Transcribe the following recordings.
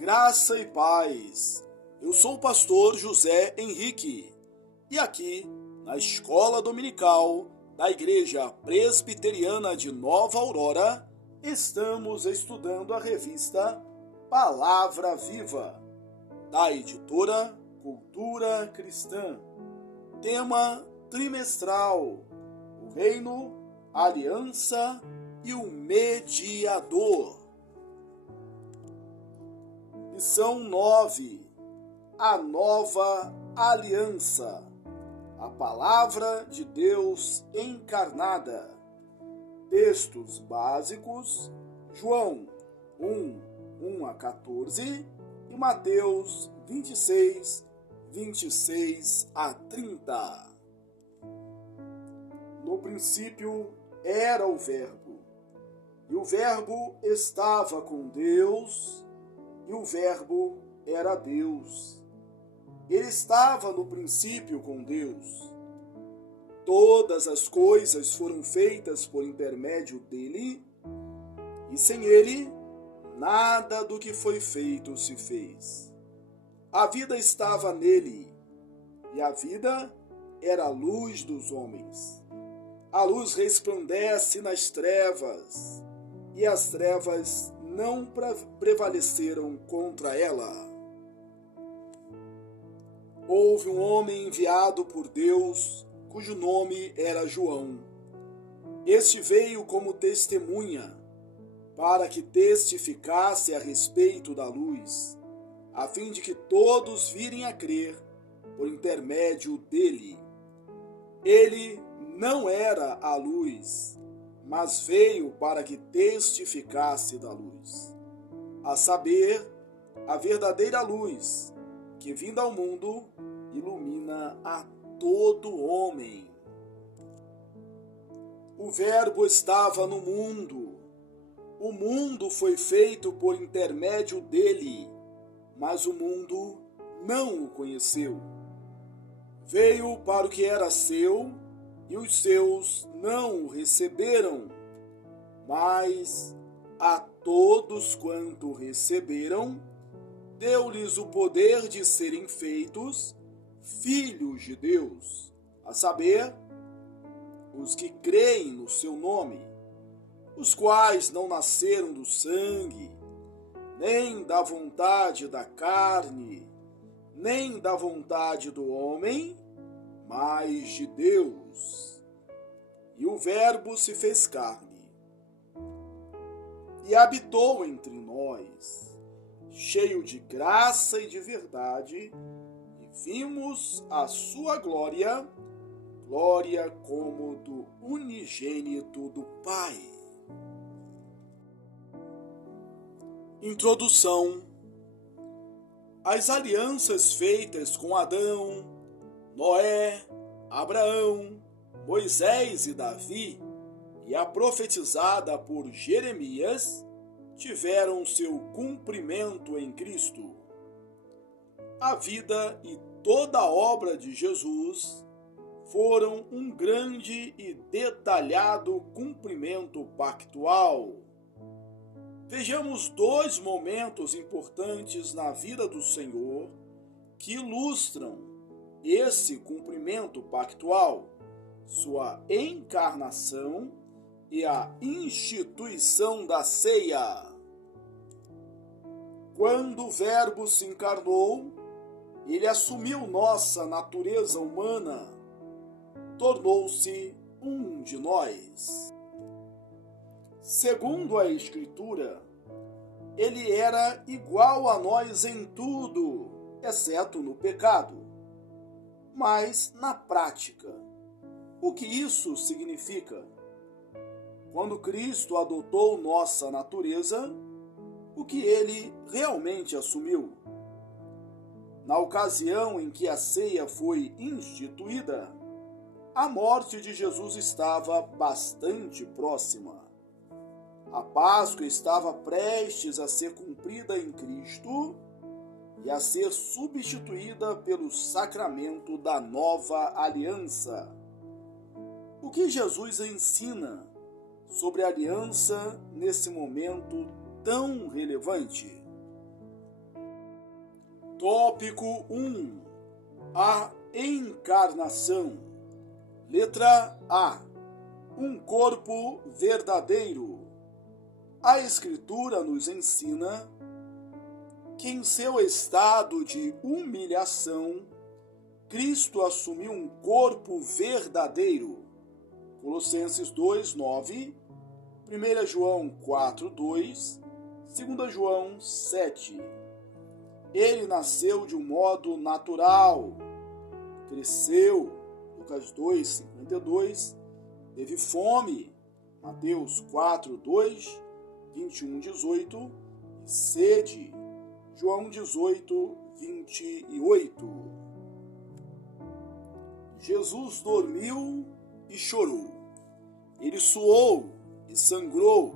Graça e paz. Eu sou o pastor José Henrique e aqui na Escola Dominical da Igreja Presbiteriana de Nova Aurora estamos estudando a revista Palavra Viva, da editora Cultura Cristã. Tema trimestral: o Reino, a Aliança e o Mediador. Lição 9. A Nova Aliança. A Palavra de Deus encarnada. Textos básicos: João 1:1-14 e Mateus 26:26-30. No princípio era o Verbo, e o Verbo estava com Deus, e o Verbo era Deus. Ele estava no princípio com Deus. Todas as coisas foram feitas por intermédio dele, e sem ele, nada do que foi feito se fez. A vida estava nele, e a vida era a luz dos homens. A luz resplandece nas trevas, e as trevas não prevaleceram contra ela. Houve um homem enviado por Deus, cujo nome era João. Este veio como testemunha, para que testificasse a respeito da luz, a fim de que todos virem a crer por intermédio dele. Ele não era a luz, mas veio para que testificasse da luz, a saber, a verdadeira luz, que vinda ao mundo, ilumina a todo homem. O Verbo estava no mundo. O mundo foi feito por intermédio dele, mas o mundo não o conheceu. Veio para o que era seu, e os seus não o receberam. Mas a todos quanto receberam, deu-lhes o poder de serem feitos filhos de Deus, a saber, os que creem no seu nome, os quais não nasceram do sangue, nem da vontade da carne, nem da vontade do homem, mas de Deus. E o Verbo se fez carne e habitou entre nós, cheio de graça e de verdade, e vimos a sua glória, glória como do unigênito do Pai. Introdução. As alianças feitas com Adão, Noé, Abraão, Moisés e Davi, e a profetizada por Jeremias, tiveram seu cumprimento em Cristo. A vida e toda a obra de Jesus foram um grande e detalhado cumprimento pactual. Vejamos dois momentos importantes na vida do Senhor que ilustram esse cumprimento pactual: sua encarnação e a instituição da ceia. Quando o Verbo se encarnou, ele assumiu nossa natureza humana, tornou-se um de nós. Segundo a Escritura, ele era igual a nós em tudo, exceto no pecado. Mas, na prática, o que isso significa? Quando Cristo adotou nossa natureza, o que ele realmente assumiu? Na ocasião em que a ceia foi instituída, a morte de Jesus estava bastante próxima. A Páscoa estava prestes a ser cumprida em Cristo e a ser substituída pelo sacramento da nova aliança. O que Jesus ensina sobre a aliança nesse momento tão relevante? Tópico 1. A encarnação. Letra A. Um corpo verdadeiro. A Escritura nos ensina que em seu estado de humilhação, Cristo assumiu um corpo verdadeiro. Colossenses 2:9, 1 João 4:2, 2 João 7. Ele nasceu de um modo natural, cresceu, Lucas 2:52, teve fome, Mateus 4:2, 21:18, e sede, João 18:28. Jesus dormiu e chorou. Ele suou e sangrou.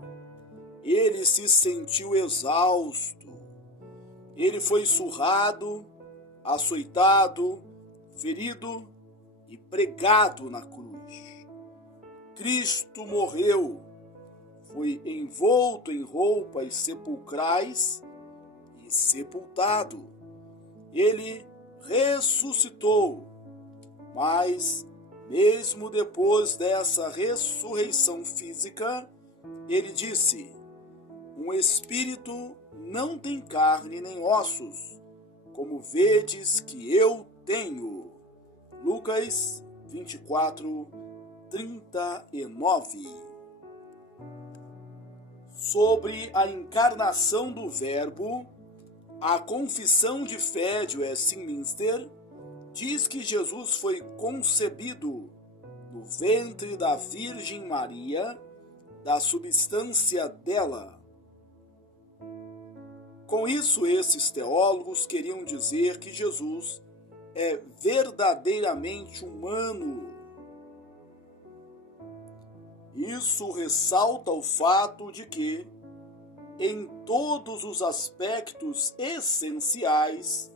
Ele se sentiu exausto. Ele foi surrado, açoitado, ferido e pregado na cruz. Cristo morreu, foi envolto em roupas sepulcrais e sepultado. Ele ressuscitou, mas mesmo depois dessa ressurreição física, ele disse: um espírito não tem carne nem ossos, como vedes que eu tenho. Lucas 24:39. Sobre a encarnação do Verbo, a Confissão de Fé de Westminster diz que Jesus foi concebido no ventre da Virgem Maria, da substância dela. Com isso, esses teólogos queriam dizer que Jesus é verdadeiramente humano. Isso ressalta o fato de que, em todos os aspectos essenciais,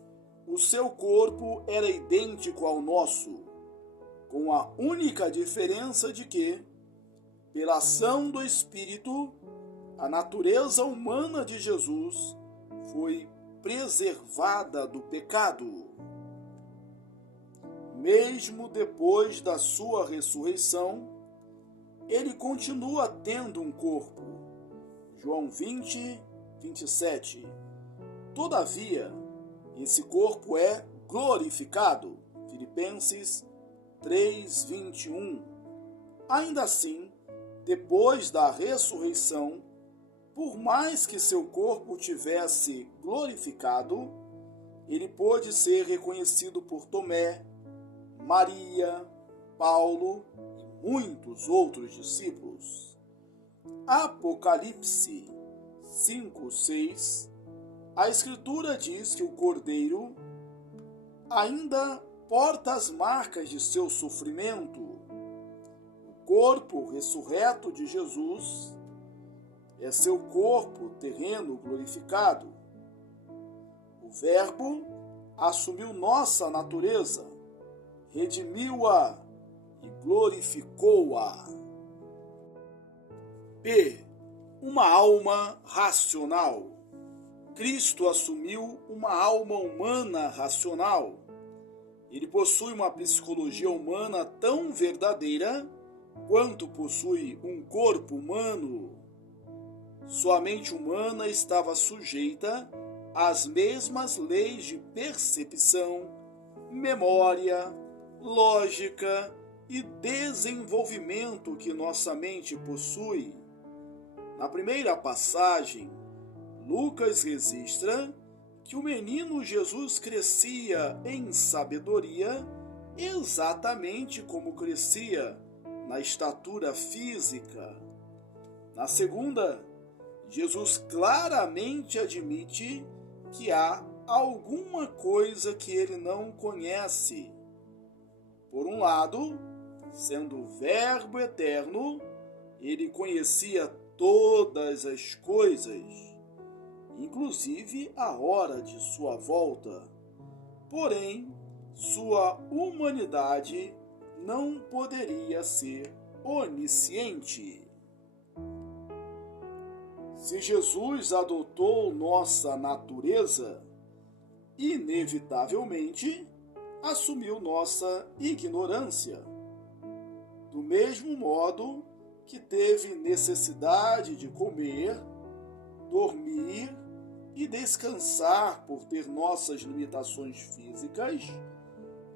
o seu corpo era idêntico ao nosso, com a única diferença de que, pela ação do Espírito, a natureza humana de Jesus foi preservada do pecado. Mesmo depois da sua ressurreição, ele continua tendo um corpo. João 20:27. Todavia, esse corpo é glorificado. Filipenses 3:21. Ainda assim, depois da ressurreição, por mais que seu corpo tivesse glorificado, ele pôde ser reconhecido por Tomé, Maria, Paulo e muitos outros discípulos. Apocalipse 5:6. A Escritura diz que o Cordeiro ainda porta as marcas de seu sofrimento. O corpo ressurreto de Jesus é seu corpo terreno glorificado. O Verbo assumiu nossa natureza, redimiu-a e glorificou-a. P. Uma alma racional. Cristo assumiu uma alma humana racional. Ele possui uma psicologia humana tão verdadeira quanto possui um corpo humano. Sua mente humana estava sujeita às mesmas leis de percepção, memória, lógica e desenvolvimento que nossa mente possui. Na primeira passagem, Lucas registra que o menino Jesus crescia em sabedoria exatamente como crescia na estatura física. Na segunda, Jesus claramente admite que há alguma coisa que ele não conhece. Por um lado, sendo o Verbo eterno, ele conhecia todas as coisas, inclusive a hora de sua volta. Porém, sua humanidade não poderia ser onisciente. Se Jesus adotou nossa natureza, inevitavelmente, assumiu nossa ignorância. Do mesmo modo que teve necessidade de comer, dormir e descansar por ter nossas limitações físicas,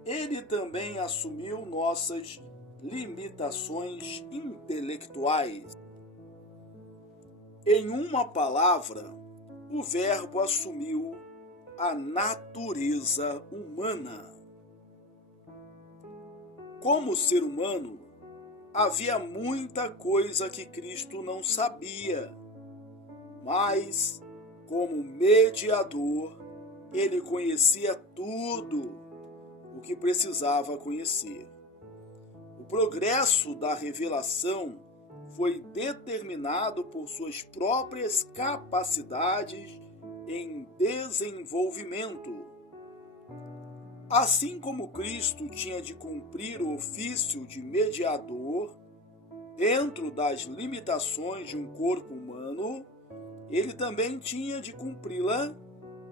ele também assumiu nossas limitações intelectuais. Em uma palavra, o Verbo assumiu a natureza humana. Como ser humano, havia muita coisa que Cristo não sabia, mas, como mediador, ele conhecia tudo o que precisava conhecer. O progresso da revelação foi determinado por suas próprias capacidades em desenvolvimento. Assim como Cristo tinha de cumprir o ofício de mediador dentro das limitações de um corpo humano, ele também tinha de cumpri-la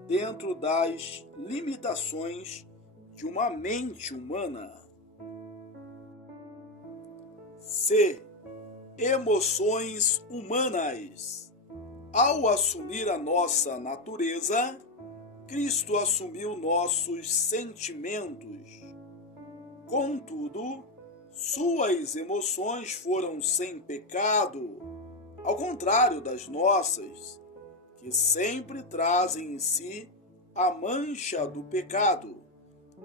dentro das limitações de uma mente humana. C. Emoções humanas. Ao assumir a nossa natureza, Cristo assumiu nossos sentimentos. Contudo, suas emoções foram sem pecado, ao contrário das nossas, que sempre trazem em si a mancha do pecado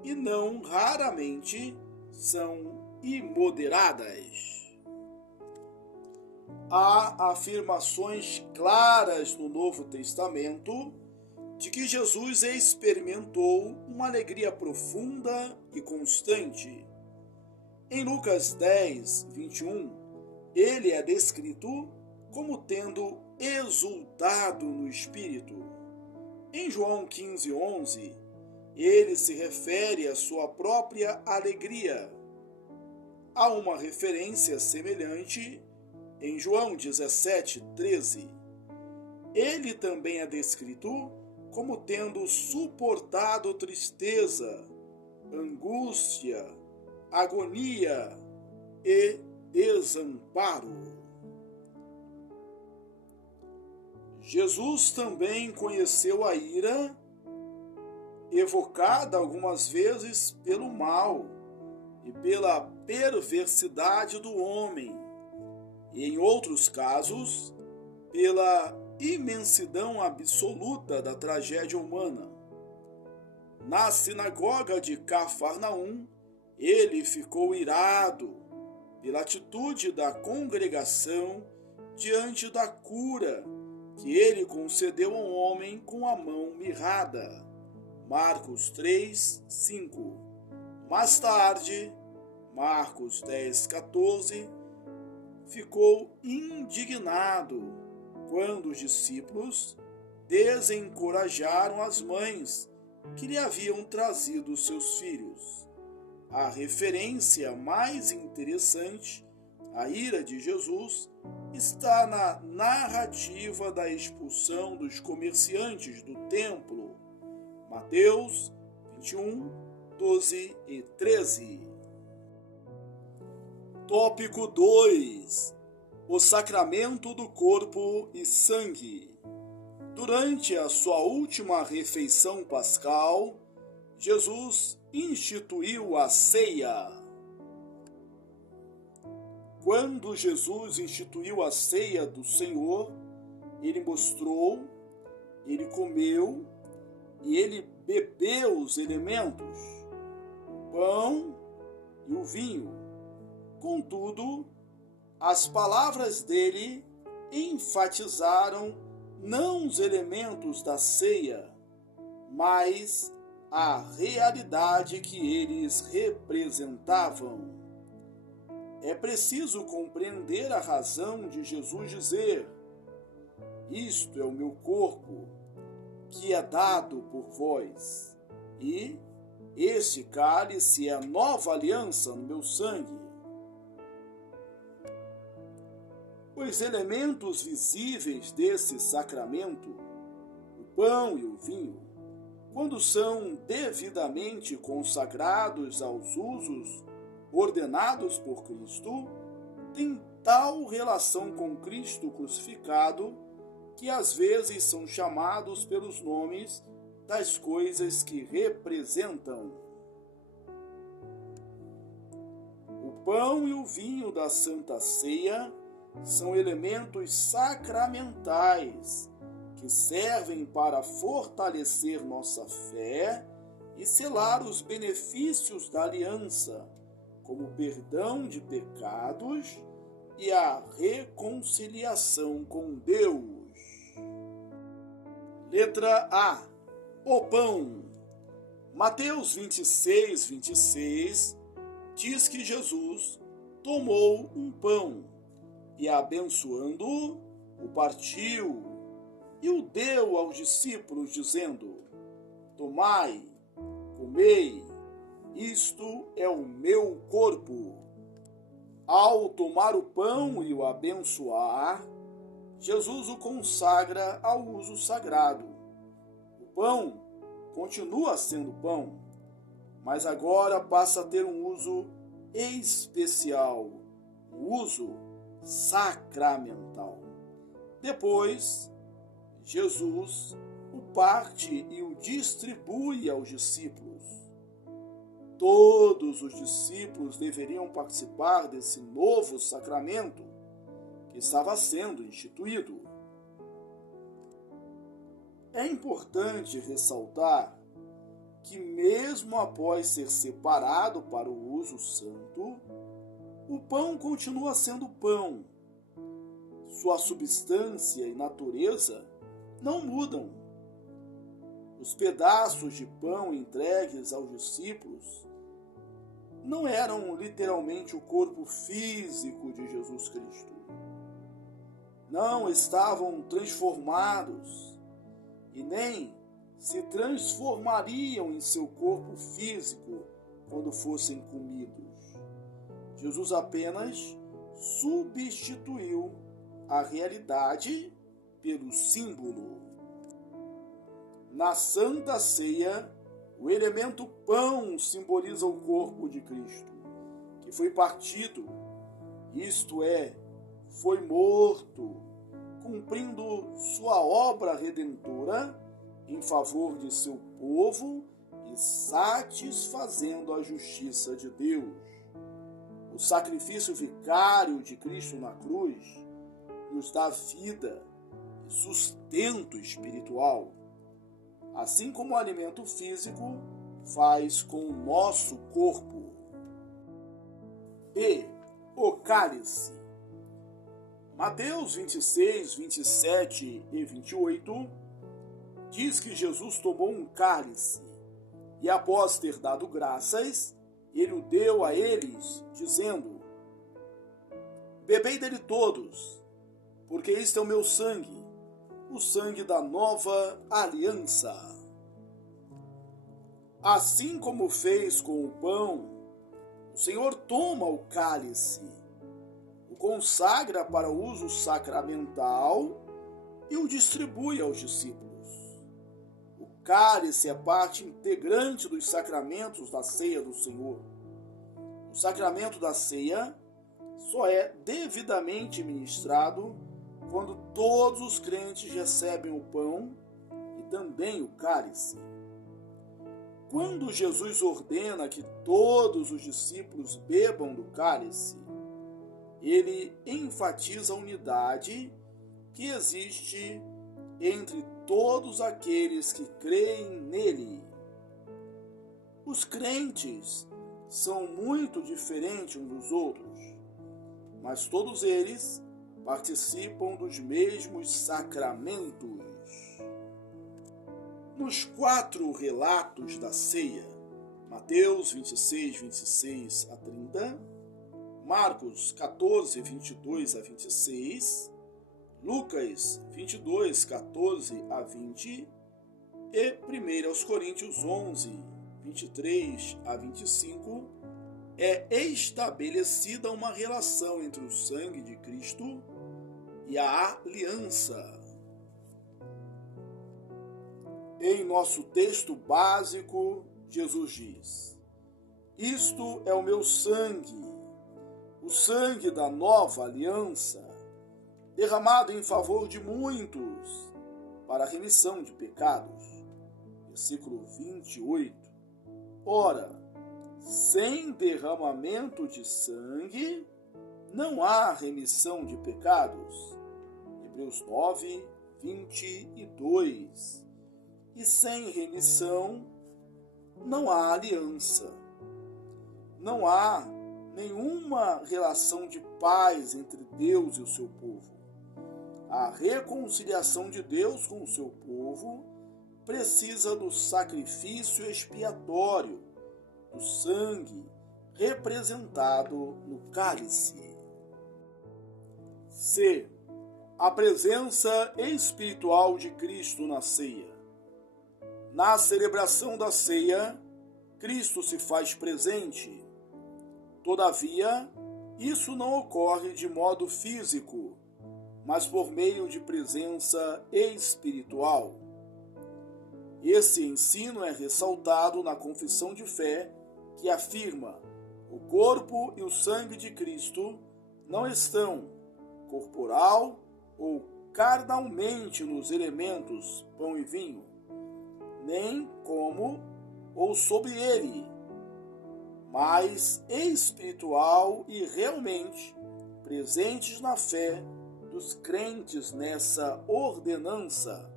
e não raramente são imoderadas. Há afirmações claras no Novo Testamento de que Jesus experimentou uma alegria profunda e constante. Em Lucas 10, 21, ele é descrito como tendo exultado no Espírito. Em João 15, 11, ele se refere à sua própria alegria. Há uma referência semelhante em João 17, 13. Ele também é descrito como tendo suportado tristeza, angústia, agonia e desamparo. Jesus também conheceu a ira, evocada algumas vezes pelo mal e pela perversidade do homem, e em outros casos, pela imensidão absoluta da tragédia humana. Na sinagoga de Cafarnaum, ele ficou irado pela atitude da congregação diante da cura que ele concedeu a um homem com a mão mirrada. Marcos 3, 5. Mais tarde, Marcos 10, 14, ficou indignado quando os discípulos desencorajaram as mães que lhe haviam trazido seus filhos. A referência mais interessante à ira de Jesus está na narrativa da expulsão dos comerciantes do templo, Mateus 21, 12 e 13. Tópico 2. O sacramento do corpo e sangue. Durante a sua última refeição pascal, Jesus instituiu a ceia. Quando Jesus instituiu a ceia do Senhor, ele mostrou, ele comeu e ele bebeu os elementos, o pão e o vinho. Contudo, as palavras dele enfatizaram não os elementos da ceia, mas a realidade que eles representavam. É preciso compreender a razão de Jesus dizer: isto é o meu corpo, que é dado por vós, e este cálice é a nova aliança no meu sangue. Os elementos visíveis desse sacramento, o pão e o vinho, quando são devidamente consagrados aos usos ordenados por Cristo, têm tal relação com Cristo crucificado que às vezes são chamados pelos nomes das coisas que representam. O pão e o vinho da Santa Ceia são elementos sacramentais que servem para fortalecer nossa fé e selar os benefícios da aliança, como o perdão de pecados e a reconciliação com Deus. Letra A. O pão. Mateus 26, 26 diz que Jesus tomou um pão e, abençoando-o, o partiu e o deu aos discípulos, dizendo: Tomai, comei, isto é o meu corpo. Ao tomar o pão e o abençoar, Jesus o consagra ao uso sagrado. O pão continua sendo pão, mas agora passa a ter um uso especial, o uso sacramental. Depois, Jesus o parte e o distribui aos discípulos. Todos os discípulos deveriam participar desse novo sacramento que estava sendo instituído. É importante ressaltar que, mesmo após ser separado para o uso santo, o pão continua sendo pão. Sua substância e natureza não mudam. Os pedaços de pão entregues aos discípulos não eram literalmente o corpo físico de Jesus Cristo. Não estavam transformados e nem se transformariam em seu corpo físico quando fossem comidos. Jesus apenas substituiu a realidade pelo símbolo. Na Santa Ceia, o elemento pão simboliza o corpo de Cristo, que foi partido, isto é, foi morto, cumprindo sua obra redentora em favor de seu povo e satisfazendo a justiça de Deus. O sacrifício vicário de Cristo na cruz nos dá vida e sustento espiritual, assim como o alimento físico faz com o nosso corpo. B. O cálice. Mateus 26, 27 e 28 diz que Jesus tomou um cálice e, após ter dado graças, ele o deu a eles, dizendo: Bebei dele todos, porque este é o meu sangue, o sangue da nova aliança. Assim como fez com o pão, o Senhor toma o cálice, o consagra para uso sacramental e o distribui aos discípulos. O cálice é parte integrante dos sacramentos da ceia do Senhor. O sacramento da ceia só é devidamente ministrado quando todos os crentes recebem o pão e também o cálice. Quando Jesus ordena que todos os discípulos bebam do cálice, ele enfatiza a unidade que existe entre todos aqueles que creem nele. Os crentes são muito diferentes uns dos outros, mas todos eles participam dos mesmos sacramentos. Nos 4 relatos da ceia, Mateus 26, 26 a 30, Marcos 14, 22 a 26, Lucas 22, 14 a 20 e 1 Coríntios 11, 23 a 25, é estabelecida uma relação entre o sangue de Cristo e a aliança. Em nosso texto básico, Jesus diz: isto é o meu sangue, o sangue da nova aliança, derramado em favor de muitos para a remissão de pecados. Versículo 28. Ora, sem derramamento de sangue, não há remissão de pecados. Hebreus 9, 22. E sem remissão, não há aliança. Não há nenhuma relação de paz entre Deus e o seu povo. A reconciliação de Deus com o seu povo precisa do sacrifício expiatório, do sangue representado no cálice. C. A presença espiritual de Cristo na ceia. Na celebração da ceia, Cristo se faz presente. Todavia, isso não ocorre de modo físico, mas por meio de presença espiritual. Esse ensino é ressaltado na confissão de fé, que afirma: o corpo e o sangue de Cristo não estão corporal ou carnalmente nos elementos pão e vinho, nem como ou sobre ele, mas espiritual e realmente presentes na fé dos crentes nessa ordenança,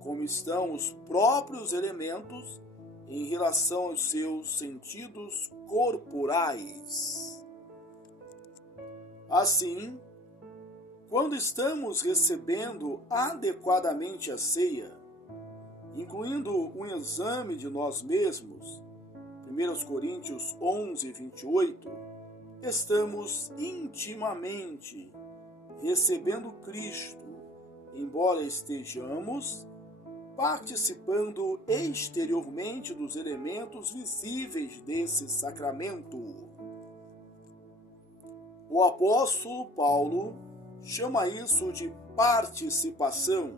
como estão os próprios elementos em relação aos seus sentidos corporais. Assim, quando estamos recebendo adequadamente a ceia, incluindo um exame de nós mesmos, 1 Coríntios 11, 28, estamos intimamente recebendo Cristo, embora estejamos participando exteriormente dos elementos visíveis desse sacramento. O apóstolo Paulo chama isso de participação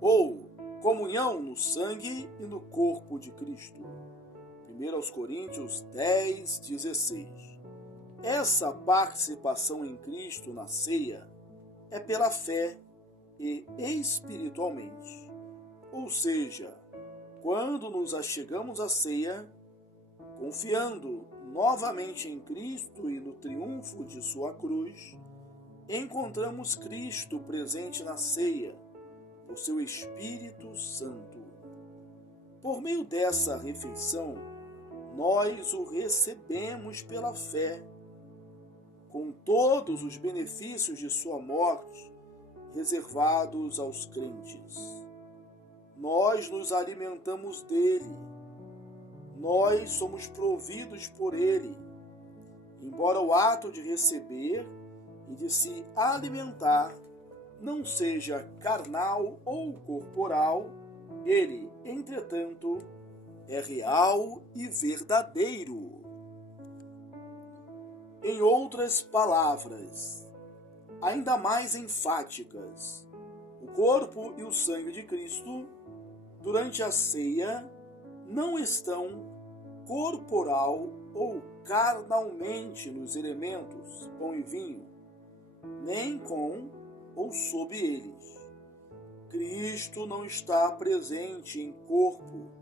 ou comunhão no sangue e no corpo de Cristo. 1 Coríntios 10, 16. Essa participação em Cristo na ceia é pela fé e espiritualmente. Ou seja, quando nos achegamos à ceia, confiando novamente em Cristo e no triunfo de sua cruz, encontramos Cristo presente na ceia, por seu Espírito Santo. Por meio dessa refeição, nós o recebemos pela fé, com todos os benefícios de sua morte reservados aos crentes. Nós nos alimentamos dele, nós somos providos por ele, embora o ato de receber e de se alimentar não seja carnal ou corporal, ele, entretanto, é real e verdadeiro. Em outras palavras, ainda mais enfáticas, o corpo e o sangue de Cristo, durante a ceia, não estão corporal ou carnalmente nos elementos pão e vinho, nem com ou sob eles. Cristo não está presente em corpo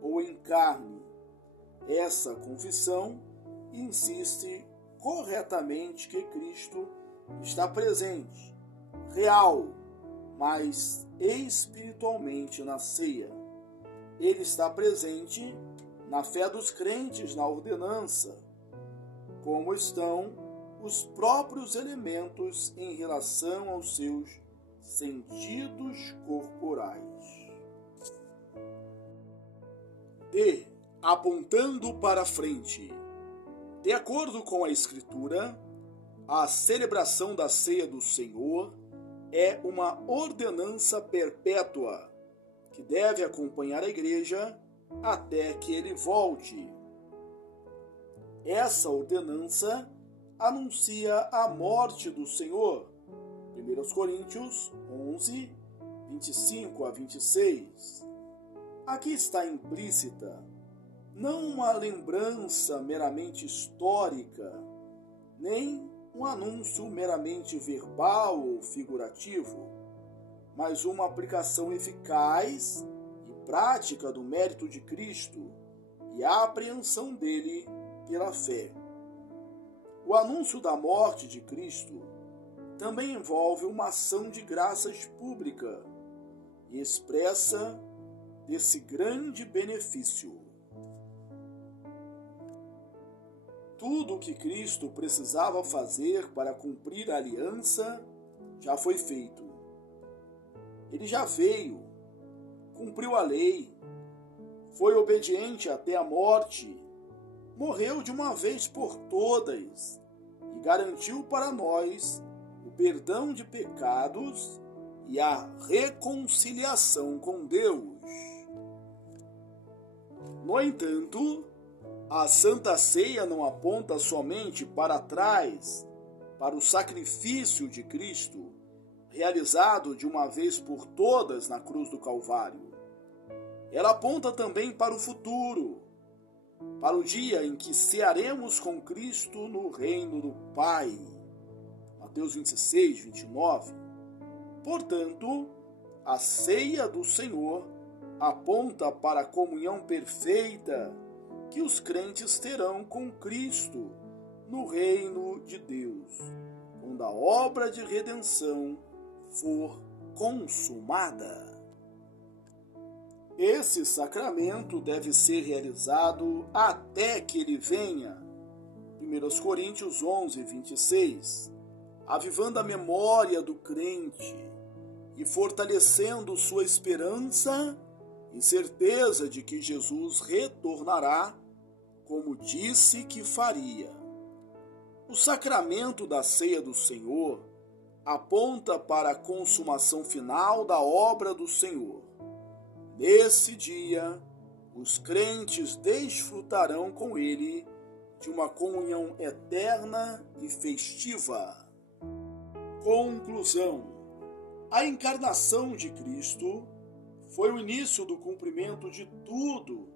ou em carne. Essa confissão insiste corretamente que Cristo está presente, real, mas espiritualmente na ceia. Ele está presente na fé dos crentes na ordenança, como estão os próprios elementos em relação aos seus sentidos corporais. D. Apontando para frente. De acordo com a Escritura, a celebração da ceia do Senhor é uma ordenança perpétua que deve acompanhar a igreja até que ele volte. Essa ordenança anuncia a morte do Senhor. 1 Coríntios 11, 25 a 26. À Aqui está implícita não uma lembrança meramente histórica, nem um anúncio meramente verbal ou figurativo, mas uma aplicação eficaz e prática do mérito de Cristo e a apreensão dele pela fé. O anúncio da morte de Cristo também envolve uma ação de graças pública e expressa desse grande benefício. Tudo o que Cristo precisava fazer para cumprir a aliança já foi feito. Ele já veio, cumpriu a lei, foi obediente até a morte, morreu de uma vez por todas e garantiu para nós o perdão de pecados e a reconciliação com Deus. No entanto, a Santa Ceia não aponta somente para trás, para o sacrifício de Cristo, realizado de uma vez por todas na cruz do Calvário. Ela aponta também para o futuro, para o dia em que cearemos com Cristo no reino do Pai. Mateus 26, 29. Portanto, a ceia do Senhor aponta para a comunhão perfeita que os crentes terão com Cristo no reino de Deus, quando a obra de redenção for consumada. Esse sacramento deve ser realizado até que ele venha. 1 Coríntios 11, 26. Avivando a memória do crente e fortalecendo sua esperança e certeza de que Jesus retornará, como disse que faria. O sacramento da ceia do Senhor aponta para a consumação final da obra do Senhor. Nesse dia, os crentes desfrutarão com ele de uma comunhão eterna e festiva. Conclusão: a encarnação de Cristo foi o início do cumprimento de tudo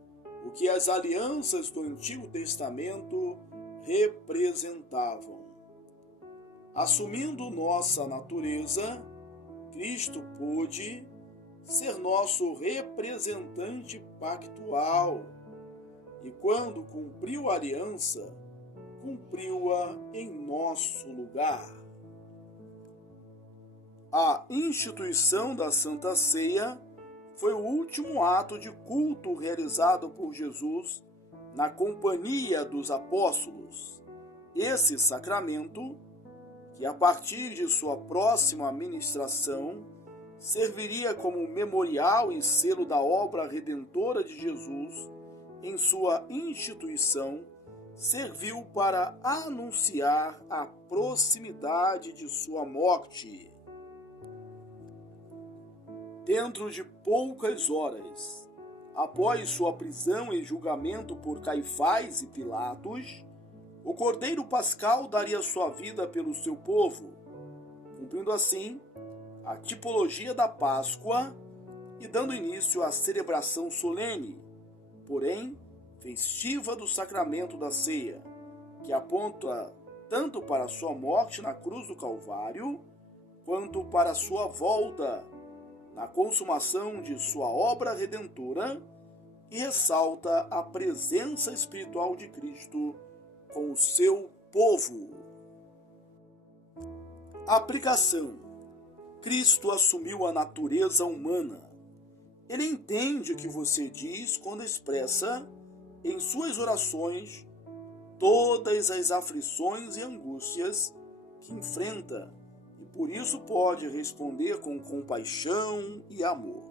o que as alianças do Antigo Testamento representavam. Assumindo nossa natureza, Cristo pôde ser nosso representante pactual e, quando cumpriu a aliança, cumpriu-a em nosso lugar. A instituição da Santa Ceia foi o último ato de culto realizado por Jesus na companhia dos apóstolos. Esse sacramento, que a partir de sua próxima ministração serviria como memorial e selo da obra redentora de Jesus em sua instituição, serviu para anunciar a proximidade de sua morte. Dentro de poucas horas, após sua prisão e julgamento por Caifás e Pilatos, o Cordeiro Pascal daria sua vida pelo seu povo, cumprindo assim a tipologia da Páscoa e dando início à celebração solene, porém festiva do sacramento da ceia, que aponta tanto para sua morte na cruz do Calvário, quanto para sua volta na consumação de sua obra redentora, e ressalta a presença espiritual de Cristo com o seu povo. Aplicação: Cristo assumiu a natureza humana. Ele entende o que você diz quando expressa em suas orações todas as aflições e angústias que enfrenta, e por isso pode responder com compaixão e amor.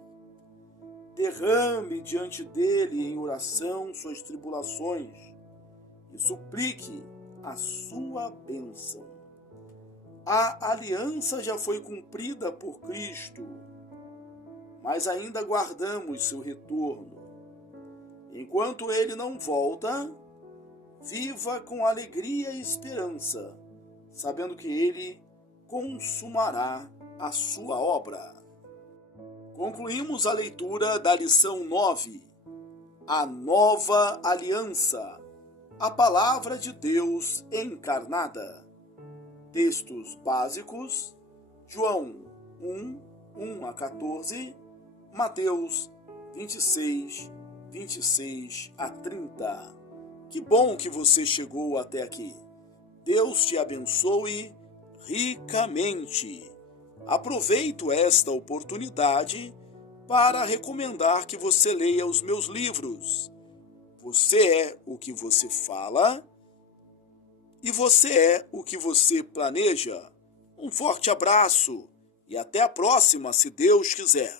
Derrame diante dele em oração suas tribulações e suplique a sua bênção. A aliança já foi cumprida por Cristo, mas ainda aguardamos seu retorno. Enquanto ele não volta, viva com alegria e esperança, sabendo que ele consumará a sua obra. Concluímos a leitura da lição 9, a nova aliança, a palavra de Deus encarnada. Textos básicos: João 1 a 14, Mateus 26 a 30. Que bom que você chegou até aqui. Deus te abençoe ricamente. Aproveito esta oportunidade para recomendar que você leia os meus livros. Você é o que você fala e você é o que você planeja. Um forte abraço e até a próxima, se Deus quiser.